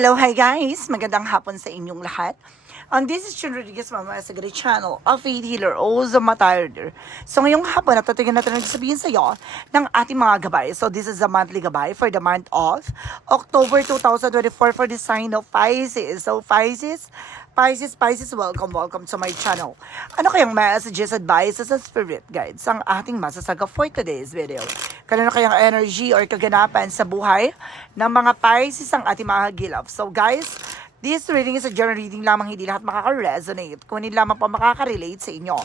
Hello, hi guys! Magandang hapon sa inyong lahat. And this is Chun Rodriguez Mama sa Great Channel, a faith healer o the matarder. So ngayong hapon, natatigan natin ang sabihin sa iyo ng ating mga gabay. So this is the monthly gabay for the month of October 2024 for the sign of Pisces. So Pisces, Pisces, Pisces, welcome, welcome to my channel. Ano kayang messages, advices, at spirit guides ang ating masasaga for today's video? Kanino kayang energy or kaganapan sa buhay ng mga Pisces ang ating mga gilaf? So guys, This reading is a general reading lamang hindi lahat makaka-resonate. Kung hindi lamang pa makaka-relate sa inyo.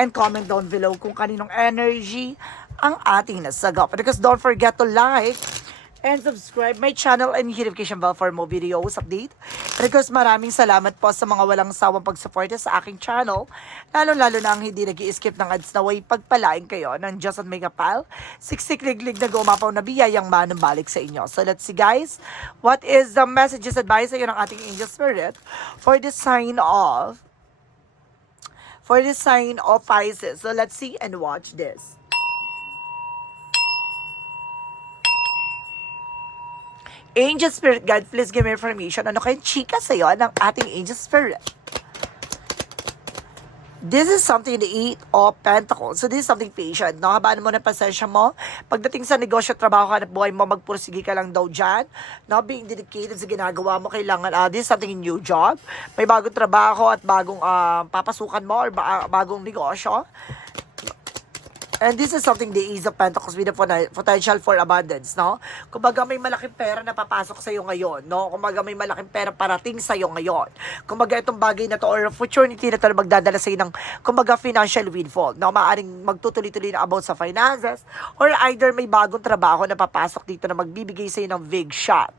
And comment down below kung kaninong energy ang ating nasagap. Because don't forget to like and subscribe my channel and notification bell for more videos update. Because maraming salamat po sa mga walang sawang pagsuporta sa aking channel. Lalo-lalo na ang hindi nag skip ng ads na way pagpalain kayo ng Just on Mega Pile. Siksik-liglig na gumapaw na biyayang manambalik sa inyo. So let's see guys, what is the messages advice sa ng ating angel spirit for the sign of for the sign of Pisces. So let's see and watch this. Angel Spirit God, please give me information. Ano kayong chika sa'yo ng ating Angel Spirit? This is something the Eight of Pentacles. So this is something patient. No? Habaan mo na pasensya mo. Pagdating sa negosyo, trabaho at buhay mo, magpursige ka lang daw dyan. No? Being dedicated sa ginagawa mo, kailangan, uh, this is something new job. May bagong trabaho at bagong uh, papasukan mo or ba- bagong negosyo. And this is something the Ace of Pentacles with the potential for abundance, no? Kumbaga may malaking pera na papasok sa iyo ngayon, no? Kumbaga may malaking pera parating sa iyo ngayon. Kumbaga itong bagay na to or opportunity na to na magdadala sa iyo ng kumbaga financial windfall, no? Maaring magtutuloy-tuloy na about sa finances or either may bagong trabaho na papasok dito na magbibigay sa iyo ng big shot.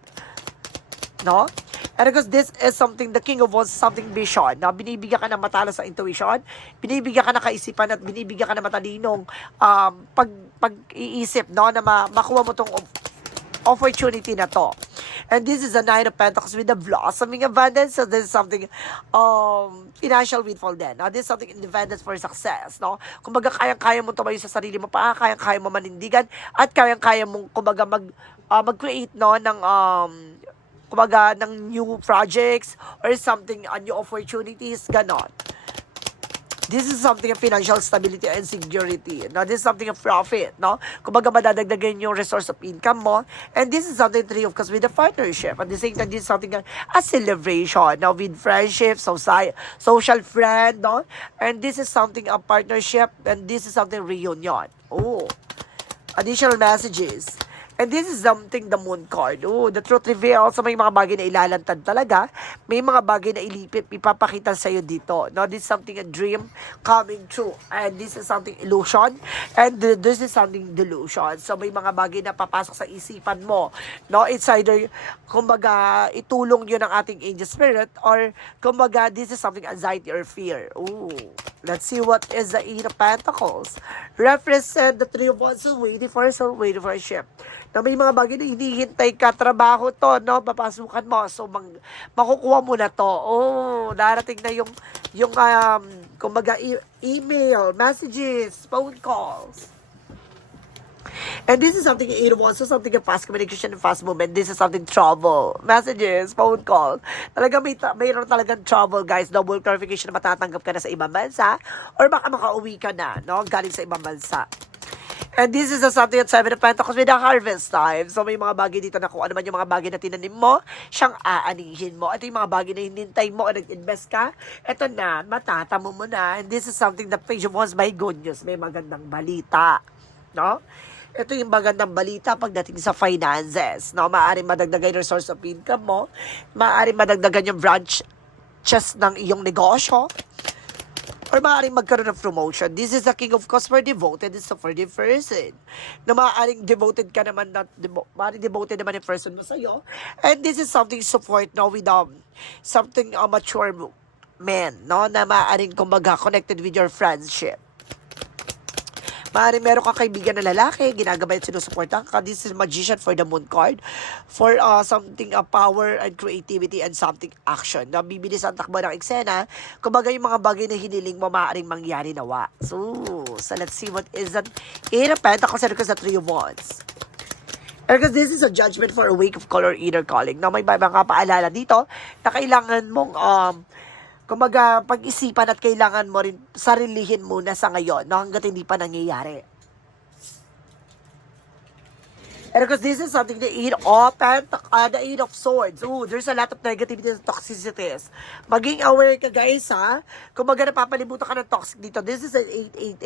No? And because this is something, the king of wands, something vision, na binibigyan ka ng matala sa intuition, binibigyan ka ng kaisipan at binibigyan ka ng matalinong um, pag, pag-iisip, no, na ma- makuha mo tong op- opportunity na to. And this is a nine of pentacles with the blossoming abundance. So this is something um, financial windfall din. No? This is something independence for success. No? Kumbaga, kayang-kaya mo tumayo sa sarili mo pa, kayang-kaya mo manindigan, at kayang-kaya mong, kumbaga, mag, ah, mag-create no, ng um, kumbaga, ng new projects or something, uh, new opportunities, ganon. This is something of financial stability and security. No? This is something of profit. No? Kumbaga, madadagdagan yung resource of income mo. And this is something three of because with the partnership. At the same time, this is something a celebration. No? With friendship, society, social friend. No? And this is something a partnership. And this is something reunion. Oh. Additional messages. And this is something the moon card. Oh, the truth reveals. So may mga bagay na ilalantad talaga. May mga bagay na ilipip, ipapakita sa iyo dito. No, this is something a dream coming true. And this is something illusion. And th- this is something delusion. So may mga bagay na papasok sa isipan mo. No, it's either, kumbaga, itulong yun ng ating angel spirit or, kumbaga, this is something anxiety or fear. Ooh. Let's see what is the Eight of Pentacles. Represent the Three of Wands, so waiting for soul, waiting for a ship. Na may mga bagay na hinihintay ka, trabaho to, no? Papasukan mo. So, mag, makukuha mo na to. Oh, darating na yung, yung, um, kumbaga, e- email, messages, phone calls. And this is something eight of wands, so something a fast communication and fast movement. This is something trouble. Messages, phone call. Talaga may, ta- mayroon talagang trouble, guys. Double clarification na matatanggap ka na sa ibang bansa or baka makauwi ka na, no? Galing sa ibang bansa. And this is a something at 7 of Pentacles with a harvest time. So may mga bagay dito na kung ano man yung mga bagay na tinanim mo, siyang aanihin mo. Ito yung mga bagay na hinintay mo o nag-invest ka, ito na, matatamo mo na. And this is something that page of wands, my good news, may magandang balita. No? Ito yung magandang balita pagdating sa finances. No? Maaaring madagdagan yung source of income mo. Maaaring madagdagan yung branch just ng iyong negosyo or maaaring magkaroon ng promotion. This is the king of course for devoted is for the person. Na maaaring devoted ka naman, not devo- devoted naman yung person mo sa'yo. And this is something support no, with um, something uh, mature man, no, na maaaring kumbaga connected with your friendship. Maaaring meron kang kaibigan na lalaki, ginagabay at sinusuportan ka. This is magician for the moon card. For uh, something uh, power and creativity and something action. Na bibilis ang takbo ng eksena. Kumbaga yung mga bagay na hiniling mo, maaaring mangyari nawa. So, so let's see what is that. Eight of Pentacles and the Three of Wands. Because this is a judgment for a wake of color inner calling. Na may mga paalala dito na kailangan mong um, kumaga pag-isipan at kailangan mo rin sarilihin muna sa ngayon no, hanggat hindi pa nangyayari. And because this is something the eight of pent uh, the eight of swords. Ooh, there's a lot of negativity and toxicities. Maging aware ka guys ha. Kung maga napapalibutan ka ng toxic dito, this is an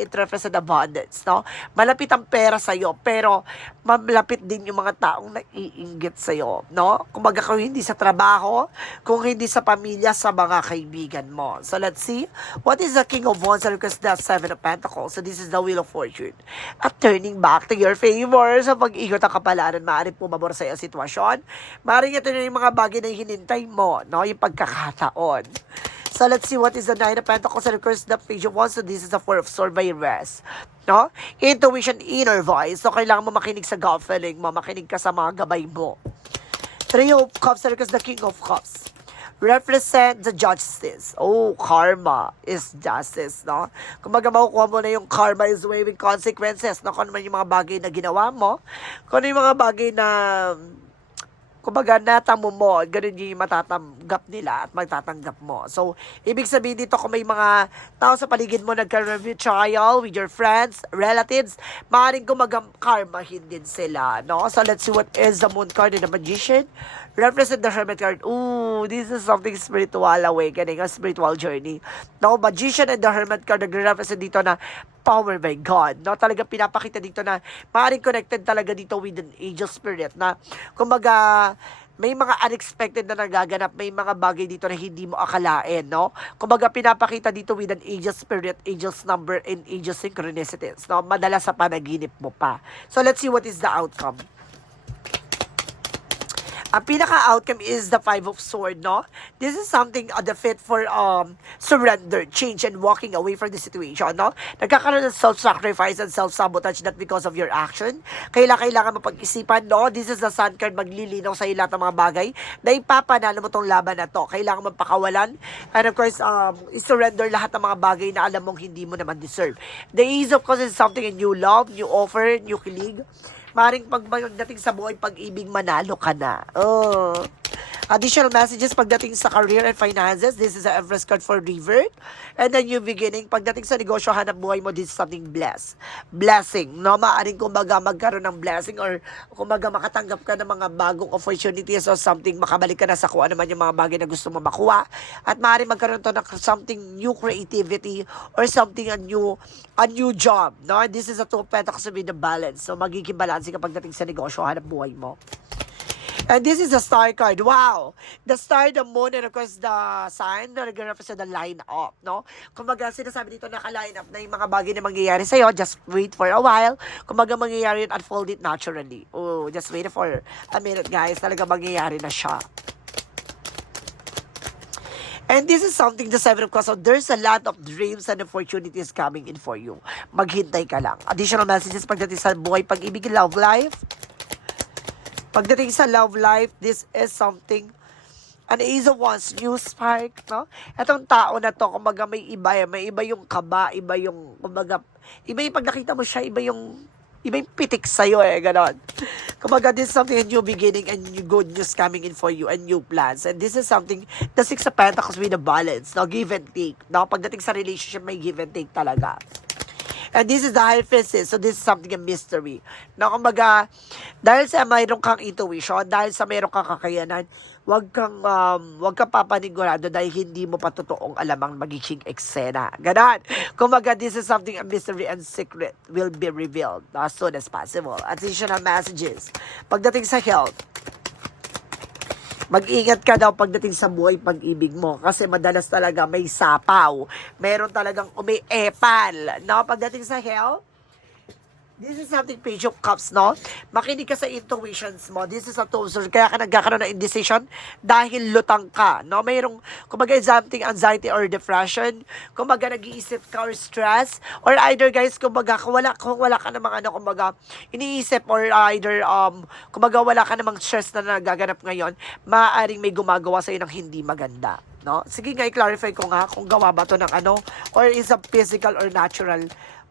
8-8, it represents abundance, no? Malapit ang pera sa'yo, pero malapit din yung mga taong naiinggit sa'yo, no? Kung maga kung hindi sa trabaho, kung hindi sa pamilya, sa mga kaibigan mo. So let's see, what is the King of Wands and because the Seven of Pentacles? So this is the Wheel of Fortune. At turning back to your favor sa pag-ikot ng kapalaran, maaaring pumabor sa iyo ang sitwasyon. Maaaring ito na yung mga bagay na hinintay mo, no? Yung pagkakataon. So let's see what is the Nine of Pentacles and of course the Page of Wands. So this is the Four of Swords by rest. No? Intuition, inner voice. So kailangan mo makinig sa gut feeling mo, makinig ka sa mga gabay mo. Three of Cups and of course the King of Cups represent the justice. Oh, karma is justice, no? Kumbaga makukuha mo na yung karma is waiving consequences, no? Kung ano man yung mga bagay na ginawa mo, kung ano yung mga bagay na kumbaga natamo mo, ganun yung matatanggap nila at magtatanggap mo. So, ibig sabihin dito kung may mga tao sa paligid mo nagkaroon ng betrayal with your friends, relatives, maaaring gumagang karmahin din sila, no? So, let's see what is the moon card in the magician. Represent the hermit card. Ooh, this is something spiritual awakening, a spiritual journey. No, magician and the hermit card nagre-represent dito na power by God. No, talaga pinapakita dito na maaaring connected talaga dito with an angel spirit na kumbaga may mga unexpected na nagaganap, may mga bagay dito na hindi mo akalain, no? Kumbaga pinapakita dito with an angel spirit, angel's number, and angel synchronicities, no? Madalas sa panaginip mo pa. So let's see what is the outcome. Ang pinaka-outcome is the Five of Sword, no? This is something, uh, the fit for um, surrender, change, and walking away from the situation, no? Nagkakaroon ng self-sacrifice and self-sabotage not because of your action. Kailangan, kailangan mo pag-isipan, no? This is the Sun card, maglilinaw sa lahat ng mga bagay na ipapanalo mo tong laban na to. Kailangan mo pakawalan. And of course, um, surrender lahat ng mga bagay na alam mong hindi mo naman deserve. The Ace of Cups is something a new love, new offer, new kilig. Maring pagdating sa buhay, pag-ibig, manalo ka na. Oh. Additional messages pagdating sa career and finances. This is a Everest card for revert. And then new beginning. Pagdating sa negosyo, hanap buhay mo, this is something blessed. Blessing. No? Maaring kumbaga magkaroon ng blessing or kumbaga makatanggap ka ng mga bagong opportunities or something. Makabalik ka na sa kung ano man yung mga bagay na gusto mo makuha. At maaring magkaroon to ng something new creativity or something a new a new job. No? And this is a two pentacles with the balance. So magiging balance ka pagdating sa negosyo, hanap buhay mo. And this is the star card. Wow! The star, the moon, and of course the sign na nag-represent the line up, no? Kumbaga, sinasabi dito naka-line up na yung mga bagay na mangyayari sa'yo. Just wait for a while. Kumbaga, mangyayari yun, unfold it naturally. Oh, just wait for a minute, guys. Talaga mangyayari na siya. And this is something the seven of cups. So there's a lot of dreams and opportunities coming in for you. Maghintay ka lang. Additional messages pagdating sa buhay, pag-ibig, love life. Pagdating sa love life, this is something an ace of wands, new spark, no? Etong tao na to, kumbaga may iba, may iba yung kaba, iba yung, kumbaga, iba yung pag nakita mo siya, iba yung, iba yung pitik sa'yo eh, ganon. Kumbaga, this is something, a new beginning and new good news coming in for you and new plans. And this is something, the Six of Pentacles with a balance, no? Give and take. No? Pagdating sa relationship, may give and take talaga. And this is the priestess. So this is something a mystery. Na kumbaga, dahil sa mayroon kang intuition, dahil sa mayroon kang kakayanan, wag kang, um, wag kang papanigurado dahil hindi mo pa totoong alam ang magiging eksena. Ganon. Kumbaga, this is something a mystery and secret will be revealed as soon as possible. Additional messages. Pagdating sa health, Mag-ingat ka daw pagdating sa buhay pag-ibig mo kasi madalas talaga may sapaw. Meron talagang umiepal. No? Pagdating sa health, This is something page of cups, no? Makinig ka sa intuitions mo. This is a toaster. Kaya ka nagkakaroon ng indecision dahil lutang ka, no? Mayroong, kumbaga, something anxiety or depression. Kumbaga, nag-iisip ka or stress. Or either, guys, kumbaga, kung wala, kung wala ka namang ano, kumbaga, iniisip or either, um, kumbaga, wala ka namang stress na nagaganap ngayon, maaaring may gumagawa sa'yo ng hindi maganda. No? Sige nga, i-clarify ko nga kung gawa ba to ng ano or is a physical or natural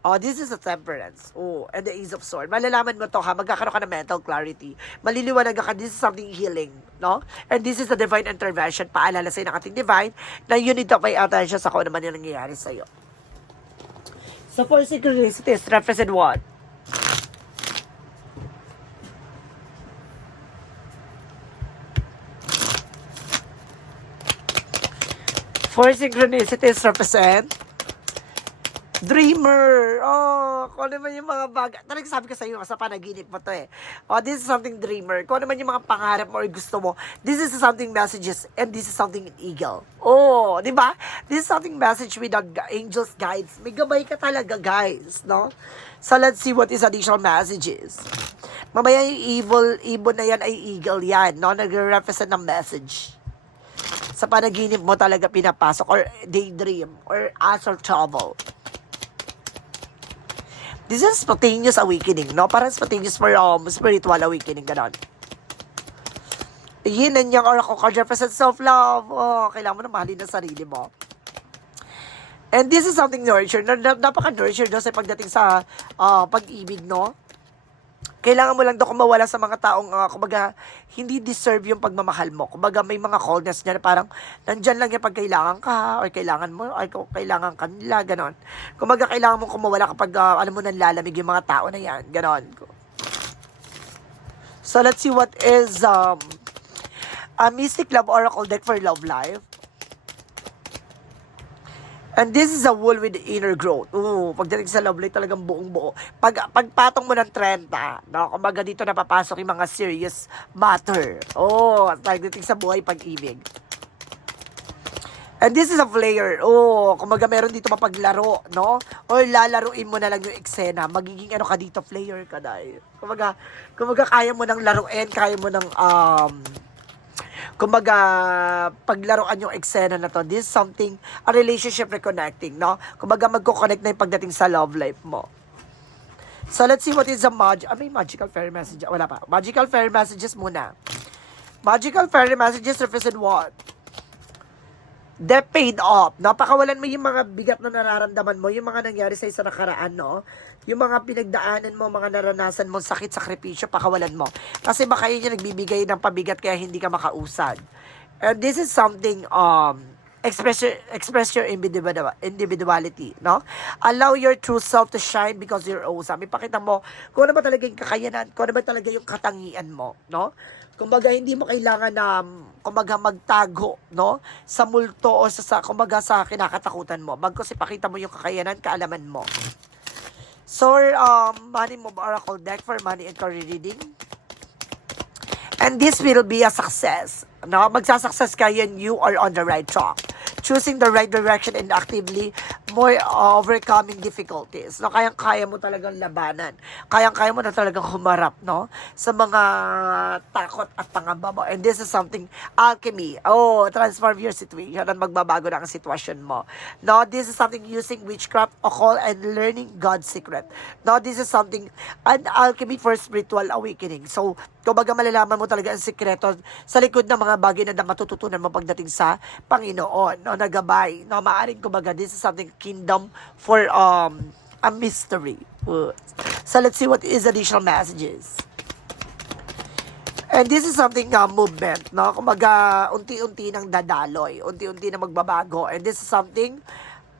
Oh, this is a temperance. Oh, and the Ace of Swords. Malalaman mo to ha, magkakaroon ka ng mental clarity. Maliliwanag ka, this is something healing, no? And this is a divine intervention. Paalala sa'yo ng ating divine na you need to pay attention sa kung ano man yung nangyayari sa'yo. So, for synchronicities, represent what? For synchronicities represent Dreamer. Oh, kung ano man yung mga bagay. Talagang sabi ko sa iyo, sa panaginip mo to eh. Oh, this is something dreamer. Kung ano man yung mga pangarap mo or gusto mo, this is something messages and this is something eagle. Oh, di ba? This is something message with the angels guides. May gabay ka talaga, guys, no? So, let's see what is additional messages. Mamaya yung evil, ibon na yan ay eagle yan, no? Nagre-represent ng message sa panaginip mo talaga pinapasok or daydream or astral travel. This is spontaneous awakening, no? Parang spontaneous for um, spiritual awakening, ganon. Yin and yang oracle card represents self-love. Oh, kailangan mo na mahalin ang sarili mo. And this is something nurture. Na, na, napaka-nurture no, sa pagdating sa ah, pag-ibig, no? Kailangan mo lang daw kumawala sa mga taong, uh, kumbaga, hindi deserve yung pagmamahal mo. Kumbaga, may mga coldness niya na parang, nandyan lang yan pag kailangan ka, or kailangan mo, or kailangan ka nila, ganon. Kumbaga, kailangan mo kumawala kapag, uh, alam mo, nanlalamig yung mga tao na yan, ganon. So, let's see what is, um, a Mystic Love Oracle deck for love life. And this is a wool with inner growth. Ooh, pagdating sa love life, talagang buong buo. Pag, pagpatong mo ng 30, no, kumbaga dito napapasok yung mga serious matter. Oh, pagdating sa buhay, pag-ibig. And this is a player. Oh, kumbaga meron dito mapaglaro, no? Or lalaruin mo na lang yung eksena. Magiging ano ka dito, player ka dahil. Kumbaga, kumbaga kaya mo nang laruin, kaya mo nang um, kumbaga, paglaruan yung eksena na to, this is something, a relationship reconnecting, no? Kumbaga, magko-connect na yung pagdating sa love life mo. So, let's see what is the mag... Ah, may magical fairy message. Wala pa. Magical fairy messages muna. Magical fairy messages represent what? Debt paid off. Napakawalan mo yung mga bigat na nararamdaman mo, yung mga nangyari sa isa nakaraan, no? Yung mga pinagdaanan mo, mga naranasan mo, sakit, sakripisyo, pakawalan mo. Kasi baka yun yung nagbibigay ng pabigat kaya hindi ka makausad. And this is something, um, express your, express your individual, individuality, no? Allow your true self to shine because you're awesome. Ipakita mo kung ano ba talaga yung kakayanan, kung ano ba talaga yung katangian mo, no? Kumbaga, hindi mo kailangan na, kumbaga, magtago, no? Sa multo o sa, sa kumbaga, sa kinakatakutan mo. Bagkos ipakita mo yung kakayanan, kaalaman mo. So, um, Money Move Oracle deck for money and career reading. And this will be a success. No? Magsasuccess ka yan, you are on the right track. Choosing the right direction and actively more overcoming difficulties. No? Kayang-kaya mo talagang labanan. Kayang-kaya mo na talagang humarap, no? Sa mga takot at pangamba mo. And this is something, alchemy. Oh, transform your situation at magbabago na ang sitwasyon mo. No? This is something using witchcraft, occult, and learning God's secret. No? This is something, an alchemy for spiritual awakening. So, kumbaga malalaman mo talaga ang sikreto sa likod ng mga bagay na matututunan mo pagdating sa Panginoon, no, na gabay. No, maaring kumbaga, this is something kingdom for um a mystery. So let's see what is additional messages. And this is something uh, movement, no? Kumbaga, unti-unti nang dadaloy, unti-unti na magbabago. And this is something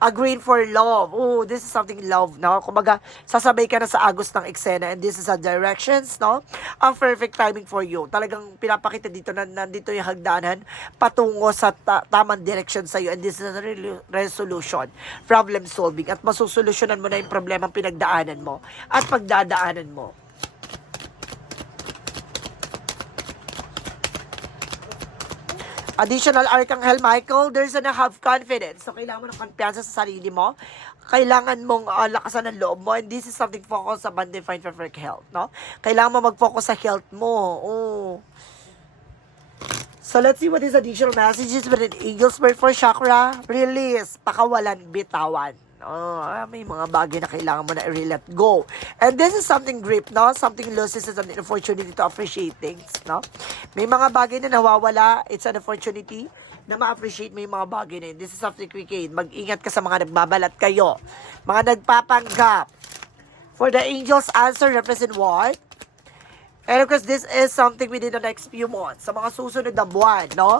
a for love. Oh, this is something love, no? Kumbaga, sasabay ka na sa agos ng eksena and this is a directions, no? Ang perfect timing for you. Talagang pinapakita dito na nandito yung hagdanan patungo sa ta- tamang direction sa iyo and this is a re- resolution, problem solving at masusolusyonan mo na yung problema pinagdaanan mo at pagdadaanan mo. Additional Archangel Michael, there's an have confidence. So, kailangan mo ng kumpiyansa sa sarili mo. Kailangan mong uh, lakasan ng loob mo. And this is something focus sa divine perfect health, no? Kailangan mo mag-focus sa health mo. Oh. So, let's see what is additional messages with an Eagle's Bird for Chakra. Release, pakawalan, bitawan. Oh, may mga bagay na kailangan mo na i-let go. And this is something grip, no? Something loses is an opportunity to appreciate things, no? May mga bagay na nawawala. It's an opportunity na ma-appreciate mo yung mga bagay na yun. This is something quick Mag-ingat ka sa mga nagbabalat kayo. Mga nagpapanggap. For the angels answer represent what? And of course, this is something within the next few months. Sa mga susunod na buwan, no?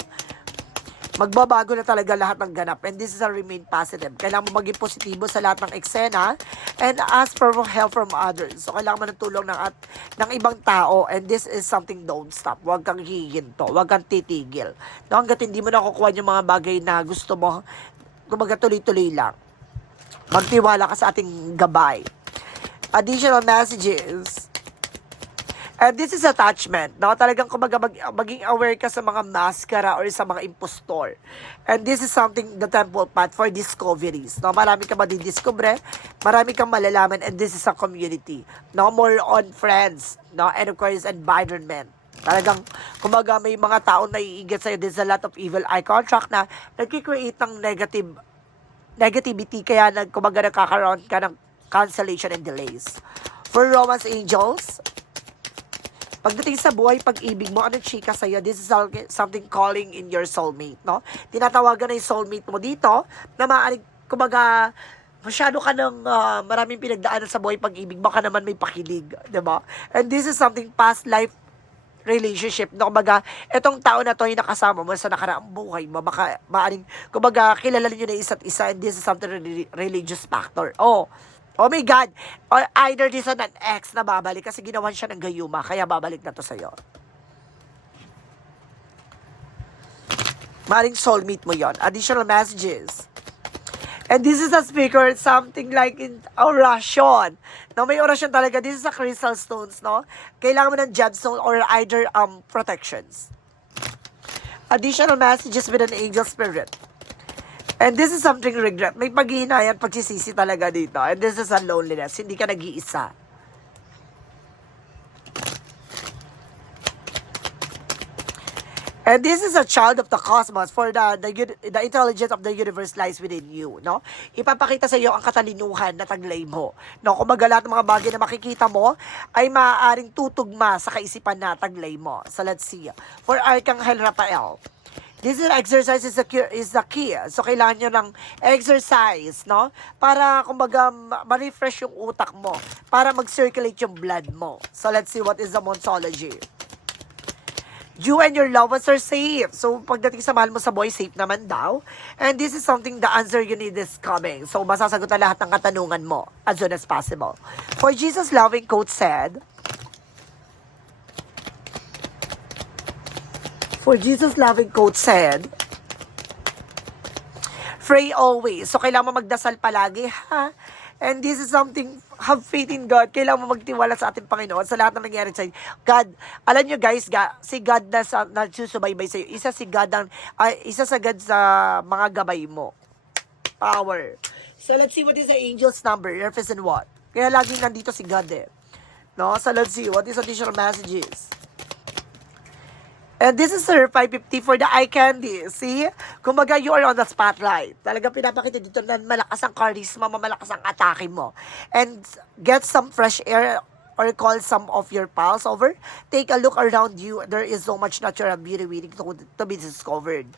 Magbabago na talaga lahat ng ganap. And this is a remain positive. Kailangan mo maging positibo sa lahat ng eksena and ask for help from others. So, kailangan mo ng tulong ng, at, ng ibang tao. And this is something don't stop. Huwag kang hihinto. Huwag kang titigil. No, hanggat hindi mo nakukuha yung mga bagay na gusto mo, kumaga tuloy-tuloy lang. Magtiwala ka sa ating gabay. Additional messages. And this is attachment, no? Talagang kumaga mag, maging aware ka sa mga maskara or sa mga impostor. And this is something, the temple path for discoveries, no? Marami ka madidiscover, marami kang malalaman, and this is a community. No more on friends, no? And of course, environment. Talagang, kumaga may mga tao na iigit sa'yo. There's a lot of evil eye contract na nagkikreate ng negative negativity kaya nag kumaga nagkakaroon ka ng cancellation and delays. For romance angels, pagdating sa buhay, pag-ibig mo, ano chika sa'yo, this is something calling in your soulmate, no? Tinatawagan na yung soulmate mo dito, na maaaring, kumaga, masyado ka ng ah, maraming pinagdaanan sa buhay pag-ibig, baka naman may pakilig, di ba? And this is something past life relationship no kumbaga etong tao na to yung nakasama mo sa nakaraang buhay mo baka maaring kumbaga kilala niyo na isa't isa and this is something reli- religious factor oh Oh my God! Or either this is an ex na babalik kasi ginawan siya ng gayuma, kaya babalik na to sa'yo. Maring soulmate mo yon. Additional messages. And this is a speaker, something like in orasyon. No, may orasyon talaga. This is a crystal stones, no? Kailangan mo ng gemstone or either um protections. Additional messages with an angel spirit. And this is something regret. May paghihinayang pagsisisi talaga dito. And this is a loneliness. Hindi ka nag-iisa. And this is a child of the cosmos for the, the the intelligence of the universe lies within you, no? Ipapakita sa iyo ang katalinuhan na taglay mo. No, kumaga lahat ng mga bagay na makikita mo ay maaaring tutugma sa kaisipan na taglay mo. So let's see. For Archangel Raphael, This is exercise is the is the key. So kailangan nyo ng exercise, no? Para kumbaga ma- ma-refresh yung utak mo, para mag-circulate yung blood mo. So let's see what is the monsology. You and your loved ones are safe. So, pagdating sa mahal mo sa boy, safe naman daw. And this is something the answer you need is coming. So, masasagot na lahat ng katanungan mo as soon as possible. For Jesus' loving quote said, For Jesus' loving quote said, Pray always. So, kailangan mo magdasal palagi, ha? And this is something, have faith in God. Kailangan mo magtiwala sa ating Panginoon sa lahat ng nangyari sa'yo. God, alam nyo guys, ga, si God na sa, nagsusubaybay sa'yo. Isa si God ang, ay, isa sa God sa mga gabay mo. Power. So, let's see what is the angel's number. Represent what? Kaya laging nandito si God eh. No? So, let's see. What is additional messages? And this is Sir 550 for the eye candy. See? Kumbaga, you are on the spotlight. Talaga pinapakita dito na malakas ang charisma mo, malakas ang atake mo. And get some fresh air or call some of your pals over. Take a look around you. There is so much natural beauty waiting to, to be discovered.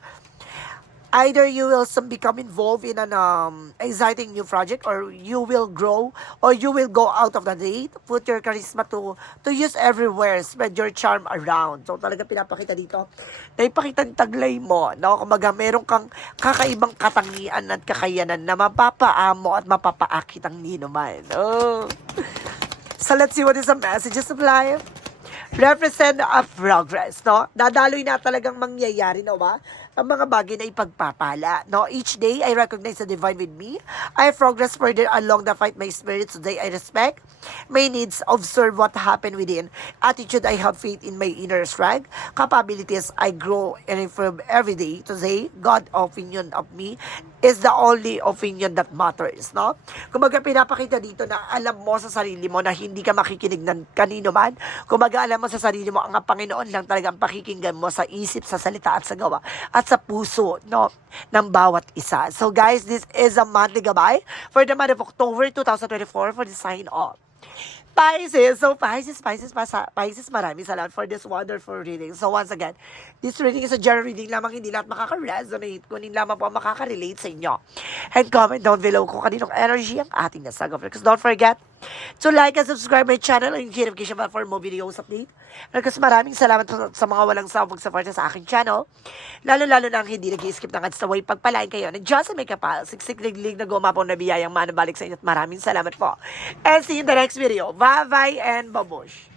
Either you will some become involved in an um, exciting new project or you will grow or you will go out of the date, put your charisma to to use everywhere, spread your charm around. So talaga pinapakita dito, na ipakita ang taglay mo, no? Kumaga meron kang kakaibang katangian at kakayanan na mapapaamo at mapapaakit ang ninuman. Oh. So let's see what is the messages of life represent a progress, no? Dadaloy na talagang mangyayari, no ba? Ang mga bagay na ipagpapala, no? Each day, I recognize the divine with me. I progress further along the fight my spirit. Today, I respect my needs, observe what happened within. Attitude, I have faith in my inner strength. Capabilities, I grow and improve every day. Today, God opinion of me is the only opinion that matters, no? Kumbaga, pinapakita dito na alam mo sa sarili mo na hindi ka makikinig ng kanino man. Kumbaga, alam mo sa sarili mo, ang Panginoon lang talaga ang pakikinggan mo sa isip, sa salita at sa gawa at sa puso no, ng bawat isa. So guys, this is a monthly gabay for the month of October 2024 for the sign off. Pisces. So, Pisces, Pisces, Pisces, maraming salamat for this wonderful reading. So, once again, this reading is a general reading lamang, hindi lahat makaka-resonate, kunin lamang po makaka-relate sa inyo. And comment down below kung kaninong energy ang ating nasagot. Because don't forget to like and subscribe my channel and yung notification bell for more videos update. And maraming salamat sa mga walang sawang support sa aking channel. Lalo-lalo na ang hindi nag-skip ng ads na way pagpalain kayo. And Diyos sa may kapal, siksik liglig na gumapong na biyayang manabalik sa inyo. At maraming salamat po. And see you in the next video. Bye-bye and babush.